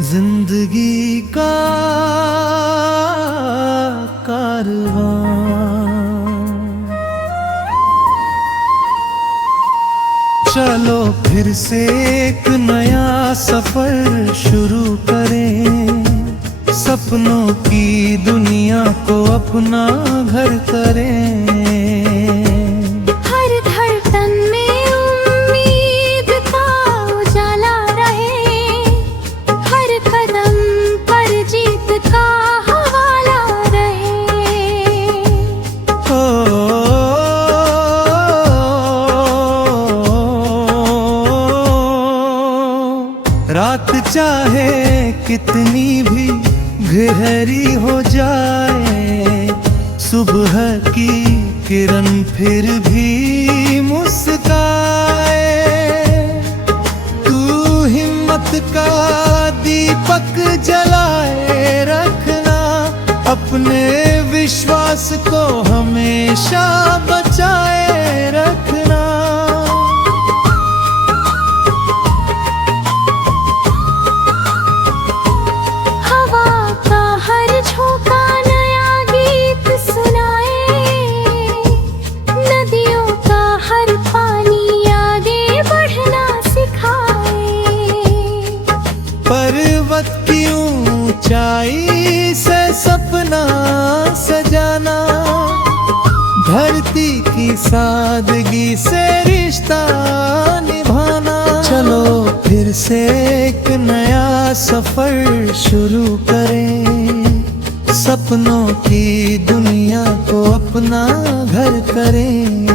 जिंदगी का कारवां, चलो फिर से एक नया सफर शुरू करें। सपनों की दुनिया को अपना घर करें। रात चाहे कितनी भी गहरी हो जाए, सुबह की किरण फिर भी मुस्काए। तू हिम्मत का दीपक जलाए रखना, अपने विश्वास को हमेशा बचाए रखना। पर्वत की ऊंचाई से सपना सजाना, धरती की सादगी से रिश्ता निभाना। चलो फिर से एक नया सफर शुरू करें। सपनों की दुनिया को अपना घर करें।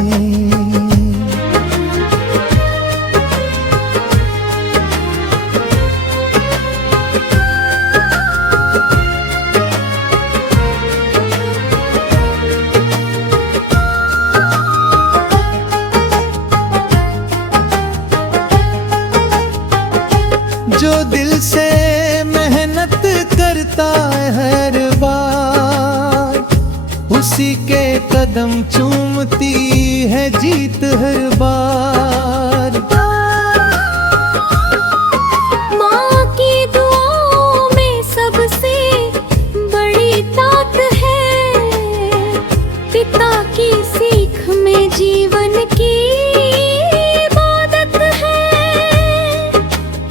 जो दिल से मेहनत करता है हर बार, उसी के कदम चूमती है जीत हर बार। माँ की दुआओं में सबसे बड़ी ताकत है, पिता की सीख में जीवन की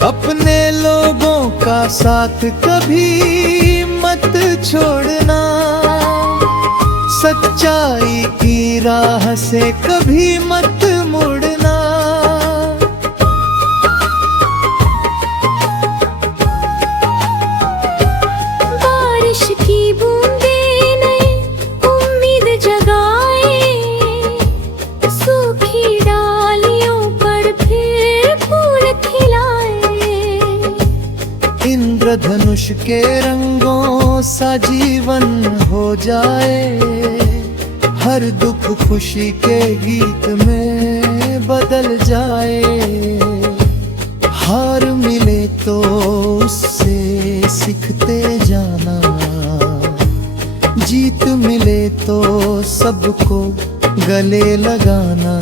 अपने लोगों का साथ कभी मत छोड़ना, सच्चाई की राह से कभी मत मुड़ना। बारिश की बूंदें नई उम्मीद जगाए, सूखी डालियों पर फिर फूल खिलाए। इंद्रधनुष के रंगों सा जीवन हो जाए, हर दुख खुशी के गीत में बदल जाए। हार मिले तो उससे सीखते जाना, जीत मिले तो सबको गले लगाना।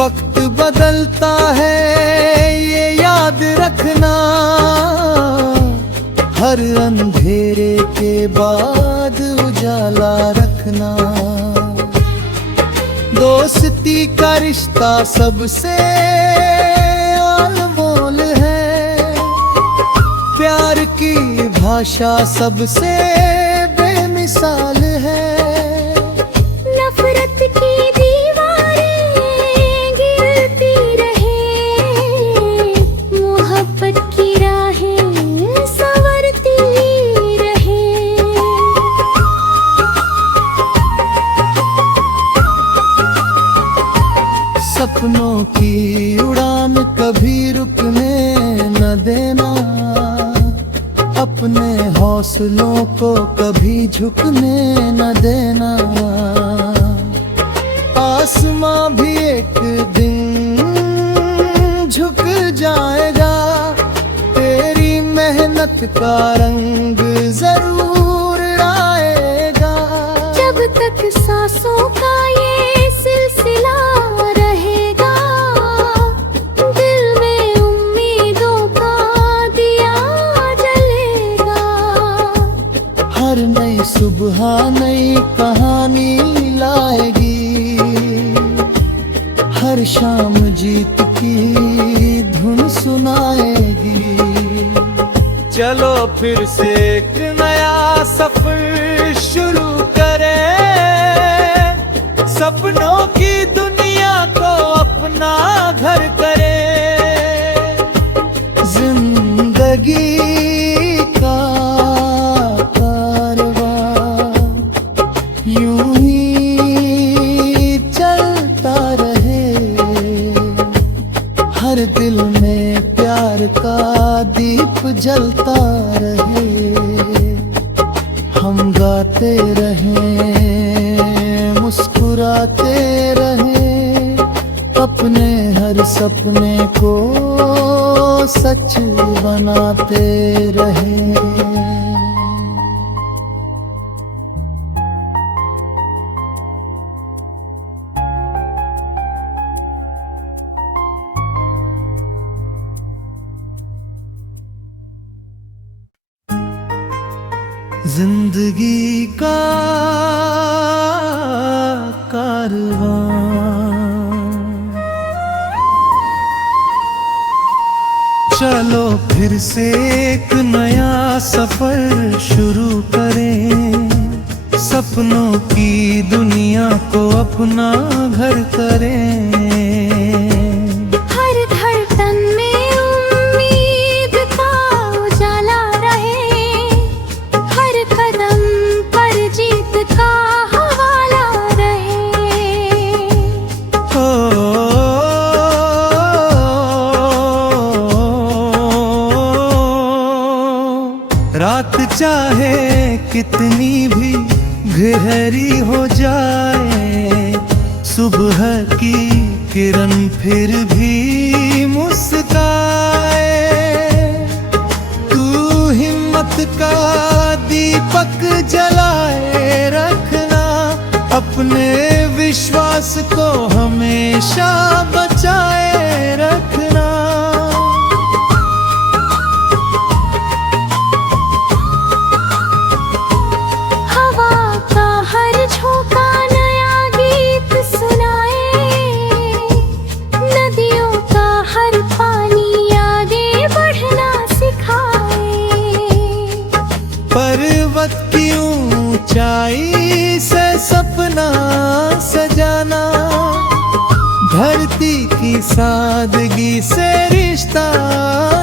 वक्त बदलता है ये याद रखना, हर अंधेरे के बाद उजाला रखना। दोस्ती का रिश्ता सबसे अनमोल है, प्यार की भाषा सबसे बेमिसाल है। नफरत की दीवारें गिरती रहे, मोहब्बत की राहें संवरती रहे। सपनों की उड़ान कभी रुकने न देना, अपने हौसलों को कभी झुकने न देना। आसमां भी एक दिन झुक जाएगा, तेरी मेहनत का रंग जरूर आएगा। जब तक सांसों का ये सिलसिला रहेगा, दिल में उम्मीदों का दिया सुबह नई कहानी लाएगी, हर शाम जीत की धुन सुनाएगी। चलो फिर से एक नया सफर शुरू करें, सपनों की दुनिया को अपना घर करें। जिंदगी का कारवां यूं ही चलता रहे, हर दिल में प्यार का दीप जलता रहे। हम गाते रहें, मुस्कुराते रहें, अपने हर सपने को सच बनाते रहें। जिंदगी का कारवां चलो फिर से एक नया सफर शुरू करें, सपनों की दुनिया को अपना घर करें। हर धड़कन में उम्मीद का उजाला रहे, हर कदम पर जीत का हवाला रहे। रात चाहे कितनी भी गहरी हो जाए, सुबह की किरण फिर भी मुस्काए। तू हिम्मत का दीपक जलाए रखना, अपने विश्वास को हमेशा बचाए रखना। पर्वत की ऊंचाई से सपना सजाना, धरती की सादगी से रिश्ता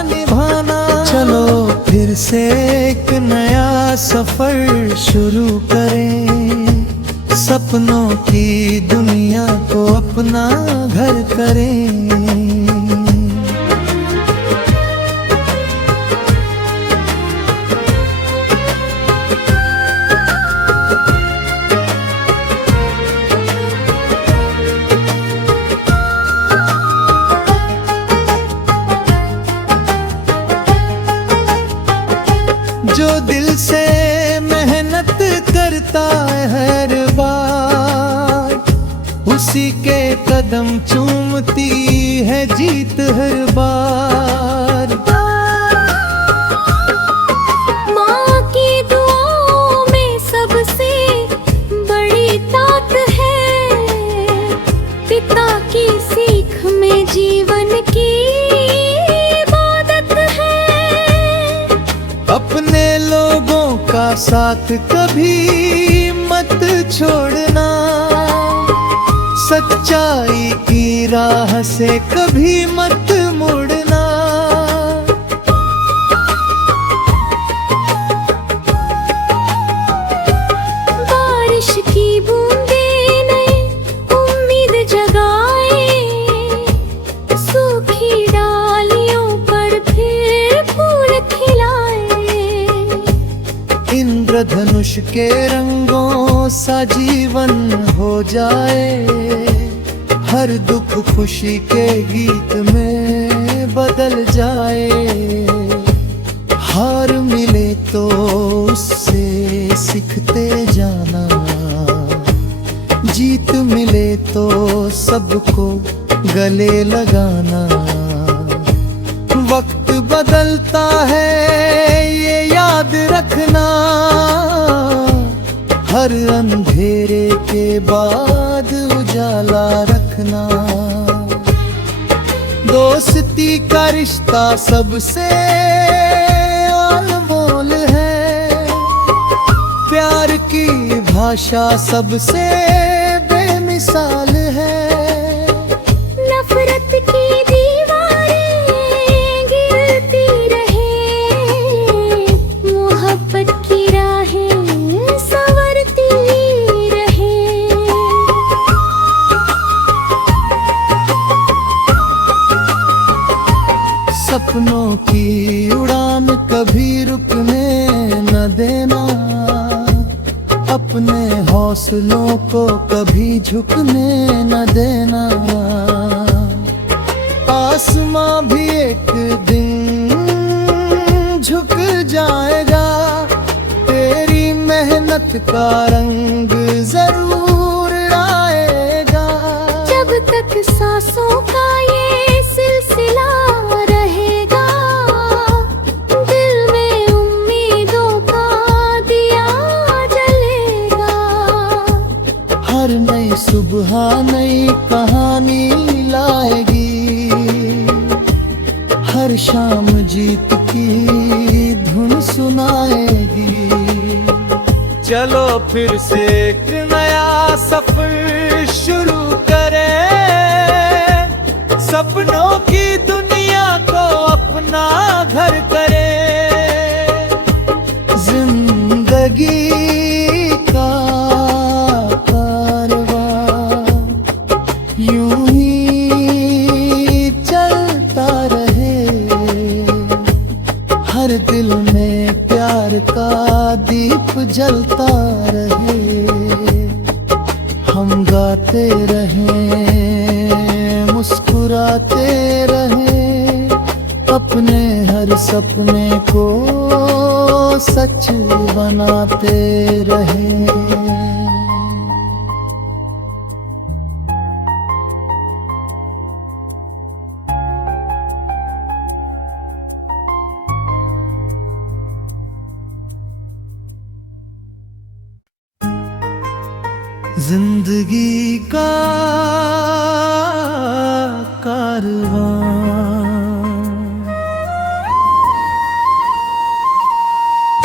निभाना। चलो फिर से एक नया सफर शुरू करें, सपनों की दुनिया को अपना घर करें। जो दिल से मेहनत करता है हर बार, उसी के कदम चूमती है जीत हर बार। माँ की दुआओं में सबसे बड़ी ताकत है, पिता की सीख में जीवन की इबादत है। अपने लोगों का साथ कभी मत छोड़ना, सच्चाई की राह से कभी मत मुड़ना। बारिश की बूंदें नई उम्मीद जगाए, सूखी डालियों पर फिर फूल खिलाए। इंद्रधनुष के रंगों सा जीवन हो जाए, हर दुख खुशी के गीत में बदल जाए। हार मिले तो उससे सीखते जाना, जीत मिले तो सबको गले लगाना। वक्त बदलता है ये याद रखना, हर अंधेरे के बाद उजाला रखना। दोस्ती का रिश्ता सबसे अनमोल है, प्यार की भाषा सबसे बेमिसाल है। नफरत की दीवारें गिरती रहे, मोहब्बत की राहें संवरती रहे। सपनों की उड़ान कभी रुकने न देना, अपने हौसलों को कभी झुकने न देना। आसमां भी एक दिन झुक जाएगा, तेरी मेहनत का रंग जरूर आएगा। जब तक सांसों का ये सिलसिला रहेगा, दिल में उम्मीदों का दिया जलेगा। हर नई सुबह नई कहानी लाएगी, हर शाम जीत की धुन सुनाएगी। चलो फिर से एक नया सफर शुरू करें, सपनों की दुनिया को अपना घर करें। जिंदगी का कारवां यूं ही चलता रहे, हर दिल में प्यार का दीप जलता रहे। हम गाते रहें, मुस्कुराते रहें, अपने हर सपने को सच बनाते रहें। जिंदगी का कारवां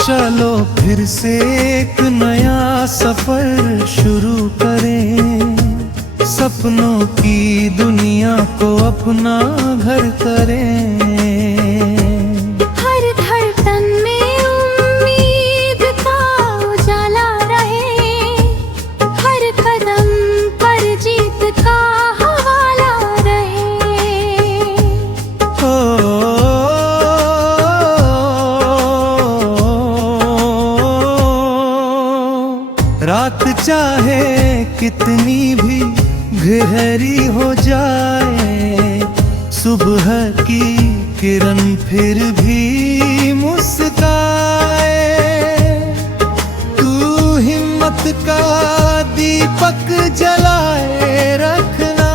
चलो फिर से एक नया सफर शुरू करें, सपनों की दुनिया को अपना घर करें। हर धड़कन में उम्मीद का उजाला रहे, हर कदम पर जीत का हवाला रहे। रात चाहे कितनी भी गहरी हो जाए, सुबह की किरण फिर भी मुस्काए। तू हिम्मत का दीपक जलाए रखना,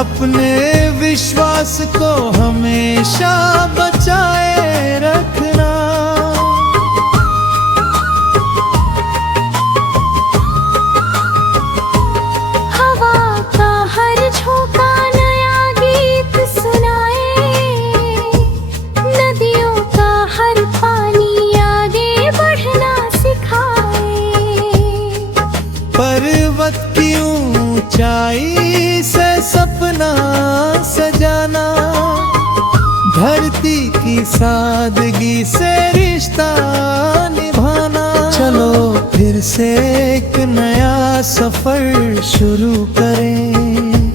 अपने विश्वास को हमेशा बचाए रखना। पर्वत की ऊंचाई से सपना सजाना, धरती की सादगी से रिश्ता निभाना। चलो फिर से एक नया सफर शुरू करें,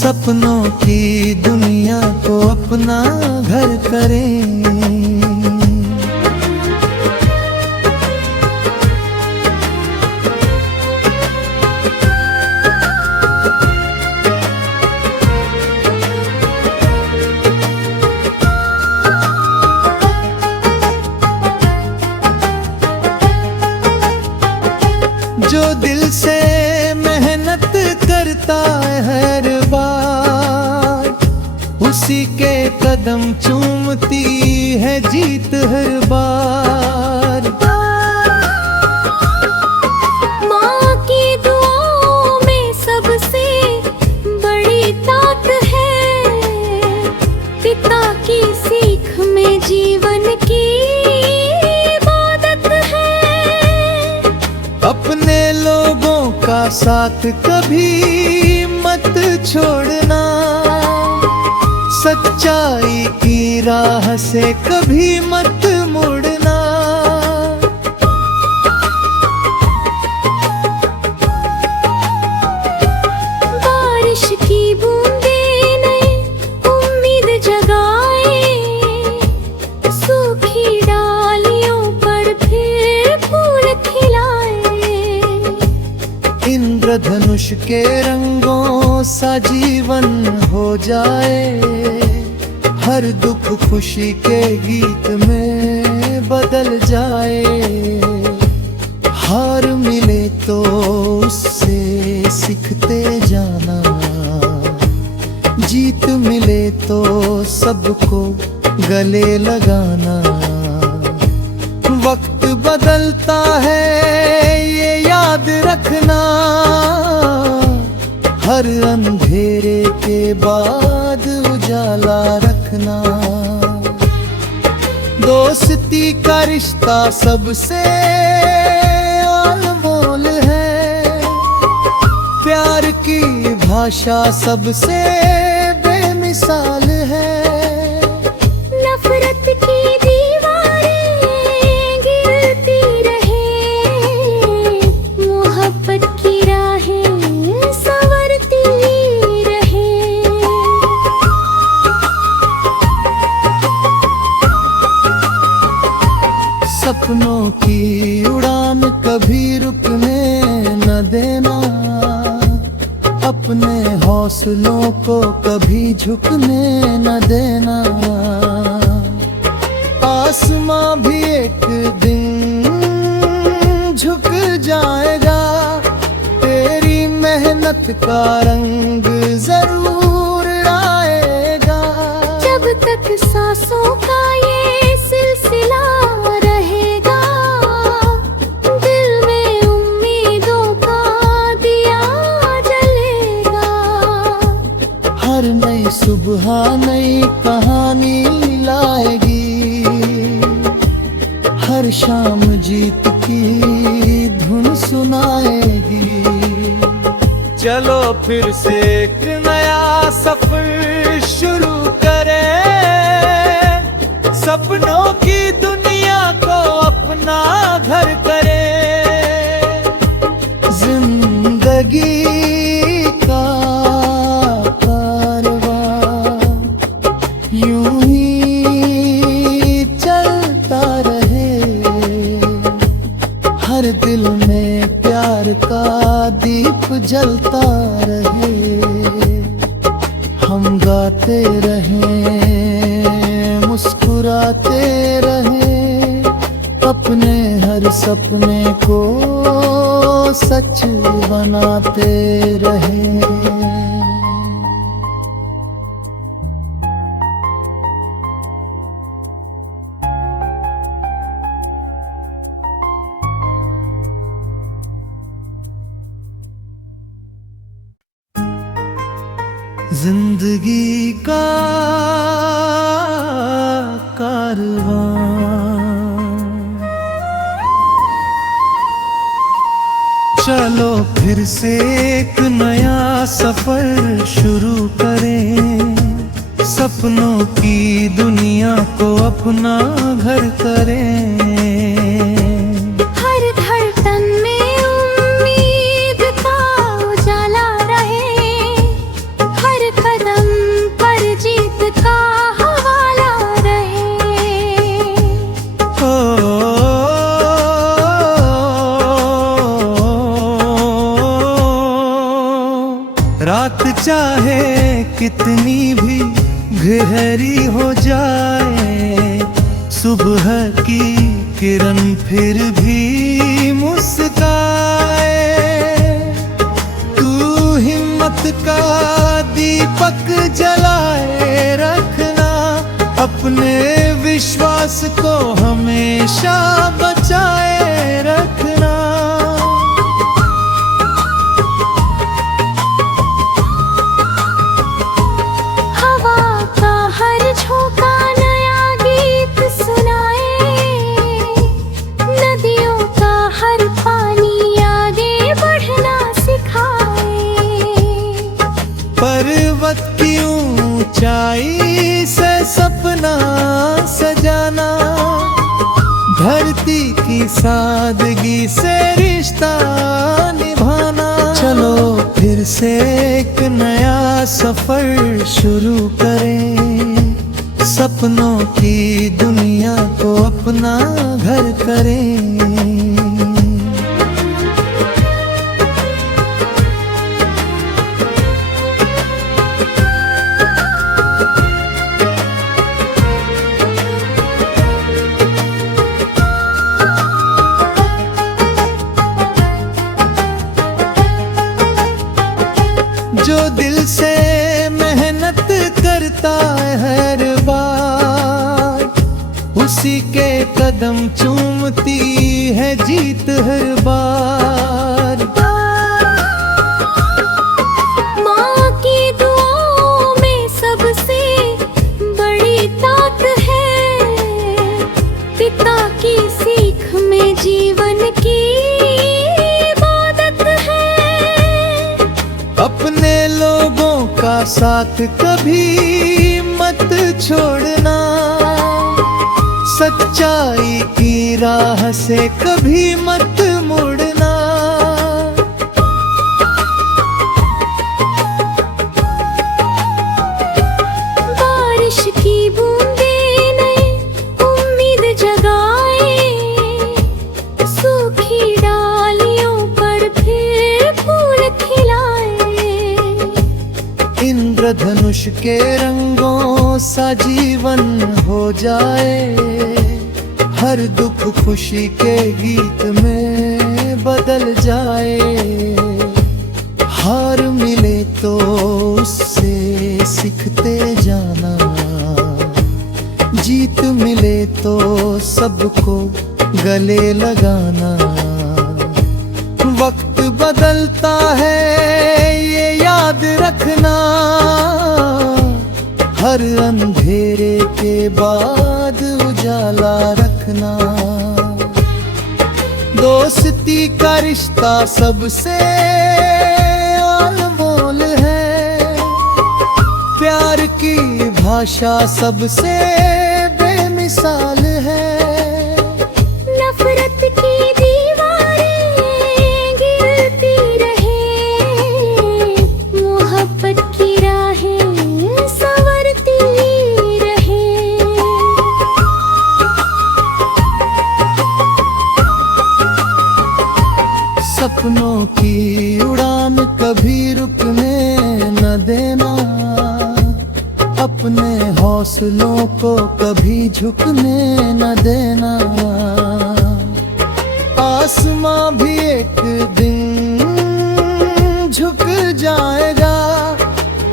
सपनों की दुनिया को अपना घर करें। जो दिल से मेहनत करता है हर बार, उसी के कदम चूमती है जीत हर बार। की सीख में जीवन की इबादत है। अपने लोगों का साथ कभी मत छोड़ना, सच्चाई की राह से कभी मत मुड़ना। बारिश की बूंदें नई उम्मीद जगाए, सूखी डालियों पर फिर फूल खिलाए। इंद्रधनुष के रंगों सा जीवन हो जाए, हर दुख खुशी के गीत में बदल जाए। हार मिले तो उससे सीखते जाना, जीत मिले तो सबको गले लगाना। वक्त बदलता है ये याद रखना, हर अंधेरे के बाद उजाला रखना। दोस्ती का रिश्ता सबसे अनमोल है, प्यार की भाषा सबसे बेमिसाल है। नफरत की दीवारें गिरती रहे, मोहब्बत की राहें संवरती रहे। सपनों की उड़ान कभी रुकने न देना, अपने हौसलों को कभी झुकने न देना। आसमां भी एक दिन झुक जाएगा, तेरी मेहनत का रंग जरूर आएगा। जब तक सांसों का ये सिलसिला रहेगा, दिल में उम्मीदों का दिया जलेगा। हर नई सुबह नई कहानी लाएगी, हर शाम जीत की धुन सुनाएगी। चलो फिर से एक नया सफर शुरू करें, सपनों की दुनिया को अपना घर करें। जिंदगी का कारवां यूं ही चलता रहे, हर दिल में प्यार का दीप जलता रहे। हम गाते रहें, मुस्कुराते रहें, अपने हर सपने को सच बनाते रहें। जिंदगी का कारवां चलो फिर से एक नया सफर शुरू करें, सपनों की दुनिया को अपना घर करें। हर धड़कन में उम्मीद का उजाला रहे, हर कदम पर जीत का हवाला रहे। रात चाहे कितनी भी गहरी हो जाए, सुबह की किरण फिर भी मुस्काए। तू हिम्मत का दीपक जलाए रखना, अपने विश्वास को हमेशा बचाए रखना। हवा का हर झोंका जाना, धरती की सादगी से रिश्ता निभाना। चलो फिर से एक नया सफर शुरू करें, सपनों की दुनिया को अपना घर करें। जो दिल से मेहनत करता है हर बार, उसी के कदम चूमती है जीत हर बार। माँ की दुआओं में सबसे बड़ी ताकत है, पिता की सीख में जीवन की इबादत है। अपने लोगों का साथ कभी मत छोड़ना, सच्चाई की राह से कभी मत मुड़ना। बारिश की बूंदें नई उम्मीद जगाए, सूखी डालियों पर फिर फूल खिलाए। इंद्रधनुष के रंगों सा जीवन हो जाए, हर दुख खुशी के गीत में बदल जाए। हार मिले तो उससे सीखते जाना, जीत मिले तो सबको गले लगाना। वक्त बदलता है ये याद रखना, हर अंधेरे के बाद उजाला रखना। दोस्ती का रिश्ता सबसे अनमोल है, प्यार की भाषा सबसे बेमिसाल है। नफरत की दीवारें गिरती रहे, मोहब्बत की राहें संवरती रहे। सपनों की उड़ान कभी रुकने न देना, अपने हौसलों को कभी झुकने न देना। आसमां भी एक दिन झुक जाएगा,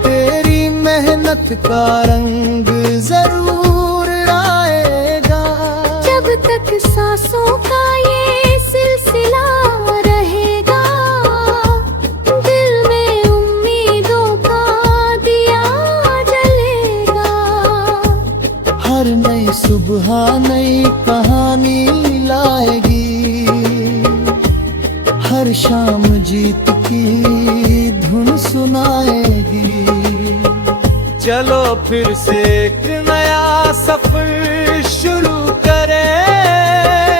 तेरी मेहनत का रंग जरूर आएगा। जब तक सांसों का ये सिलसिला रहेगा, दिल में उम्मीदों का दिया जलेगा। हर नई सुबह नई कहानी लाएगी, हर शाम जीत की धुन सुनाएगी। चलो फिर से एक नया सफर शुरू करें,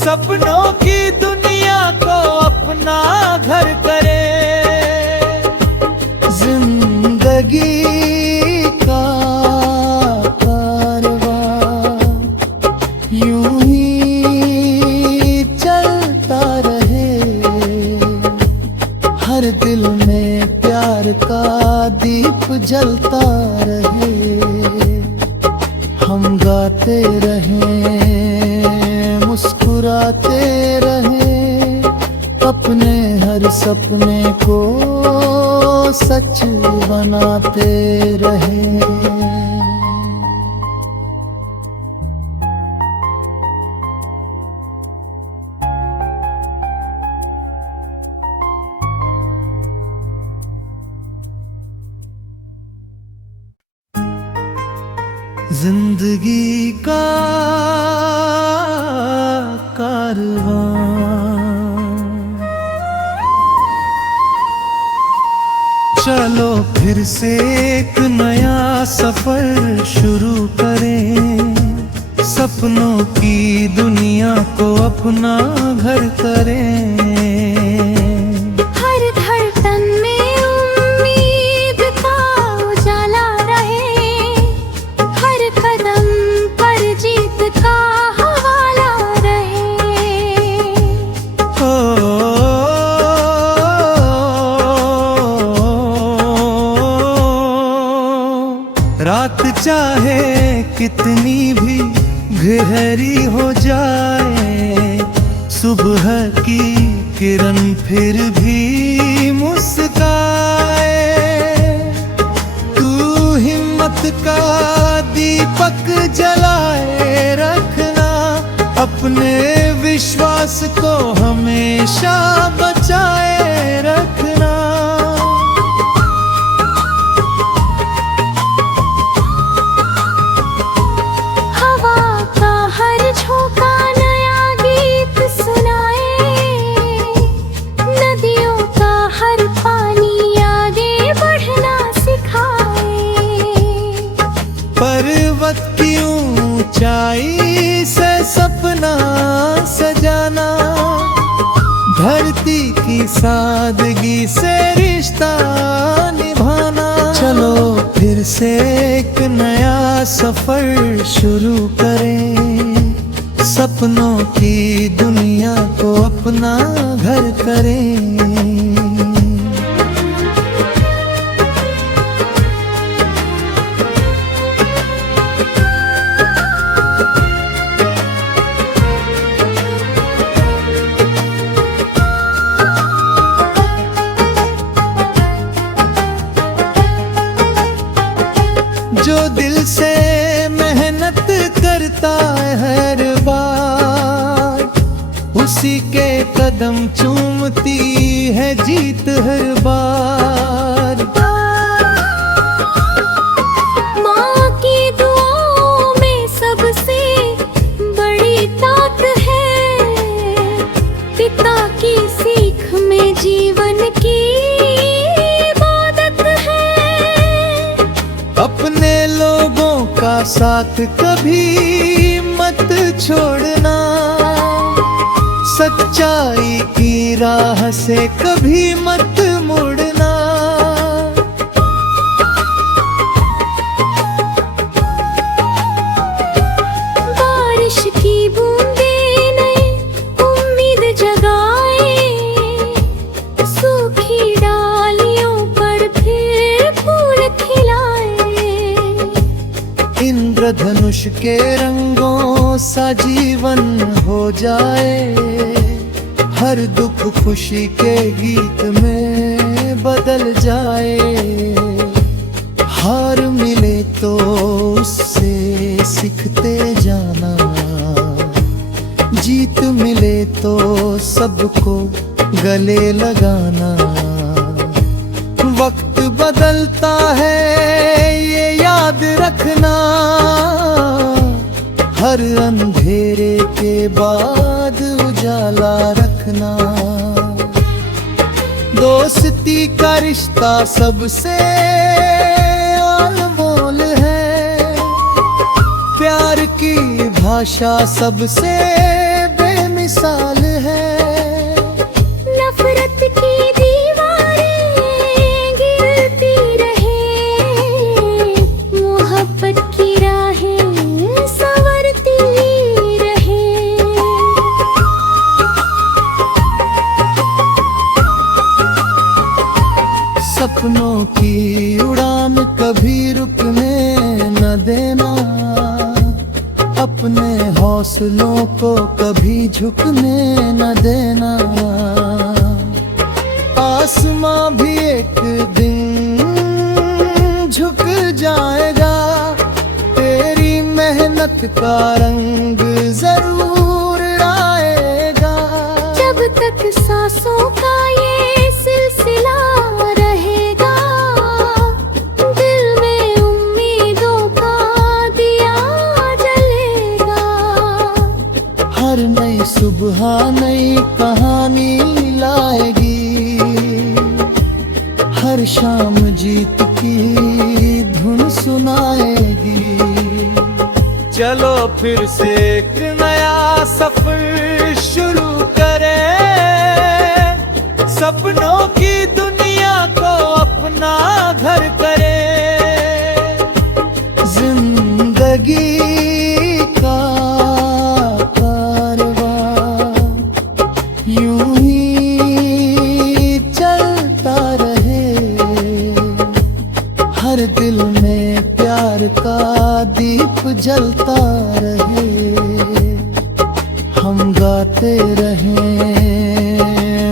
सपनों की दुनिया को अपना घर करें। जिंदगी का कारवां यूं ही चलता रहे, हर दिल में प्यार का दीप जलता रहे। हम गाते रहें, मुस्कुराते रहें, अपने हर सपने को सच बनाते रहें। जिंदगी का कारवां चलो फिर से एक नया सफर शुरू करें, सपनों की दुनिया को अपना घर करें। हर धड़कन में उम्मीद का उजाला रहे, हर कदम पर जीत का हवाला रहे। रात चाहे कितनी भी गहरी हो जाए, सुबह की किरण फिर भी मुस्काए। तू हिम्मत का दीपक जलाए रखना, अपने विश्वास को हमेशा बचाए रखना। पर्वत की ऊंचाई से सपना सजाना, धरती की सादगी से रिश्ता निभाना। चलो फिर से एक नया सफर शुरू करें, सपनों की दुनिया को अपना घर करें। जो दिल से मेहनत करता है हर बार, उसी के कदम चूमती है जीत हर बार। माँ की दुआओं में सबसे बड़ी ताकत है, पिता की सीख में जीवन की अपने लोगों का साथ कभी मत छोड़ना, सच्चाई की राह से कभी मत मुड़ना। बारिश की बूंदें नई उम्मीद जगाए, सूखी डालियों पर फिर फूल खिलाए। इंद्रधनुष के रंगों सा जीवन हो जाए, हर दुख खुशी के गीत में बदल जाए। हार मिले तो उससे सीखते जाना, जीत मिले तो सबको गले लगाना। वक्त बदलता है ये याद रखना, हर अंधेरे के बाद उजाला रखना। दोस्ती का रिश्ता सबसे अनमोल है, प्यार की भाषा सबसे बेमिसाल है। नफरत की दीवारें गिरती रहे, मोहब्बत की राहें संवरती रहे। सपनों की उड़ान कभी रुकने न देना, अपने हौसलों को कभी झुकने न देना। आसमां भी एक दिन झुक जाएगा, तेरी मेहनत का रंग जरूर आएगा। जब तक सांसों का ये सिलसिला रहेगा, दिल में उम्मीदों का दिया जलेगा। हर नई सुबह नई कहानी लाएगी, हर शाम जीत की धुन सुनाएगी। चलो फिर से एक नया सफर शुरू करें, सपनों की दुनिया को अपना घर करें। जिंदगी का कारवां यूं ही चलता रहे, हर दिल में प्यार का दीप जलता रहे। हम गाते रहें,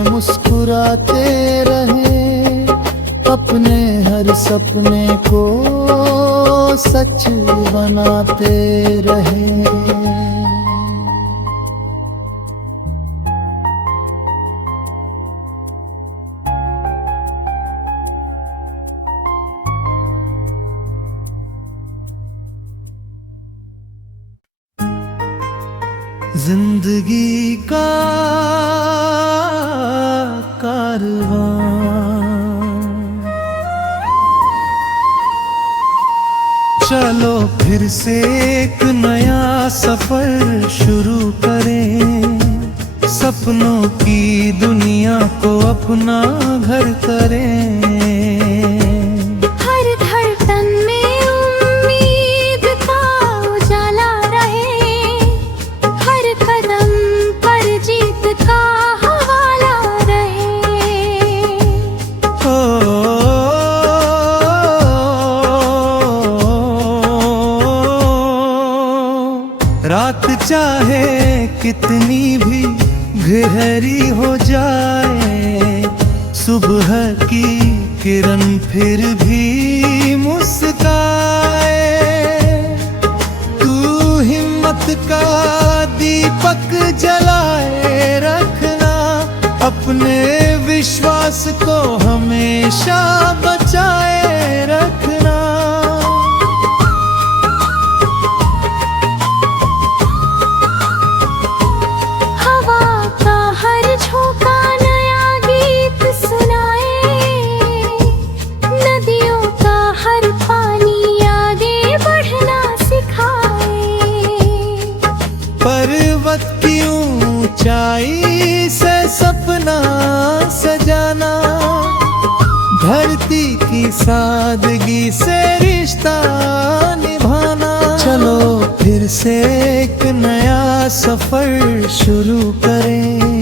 मुस्कुराते रहें, अपने हर सपने को सच बनाते रहें। जिंदगी का कारवां चलो फिर से एक नया सफर शुरू करें, सपनों की दुनिया को अपना घर करें। रात चाहे कितनी भी गहरी हो जाए, सुबह की किरण फिर भी मुस्काए। तू हिम्मत का दीपक जलाए रखना, अपने विश्वास को हमेशा बचाए रखना। पर्वत की ऊंचाई से सपना सजाना, धरती की सादगी से रिश्ता निभाना। चलो फिर से एक नया सफर शुरू करें,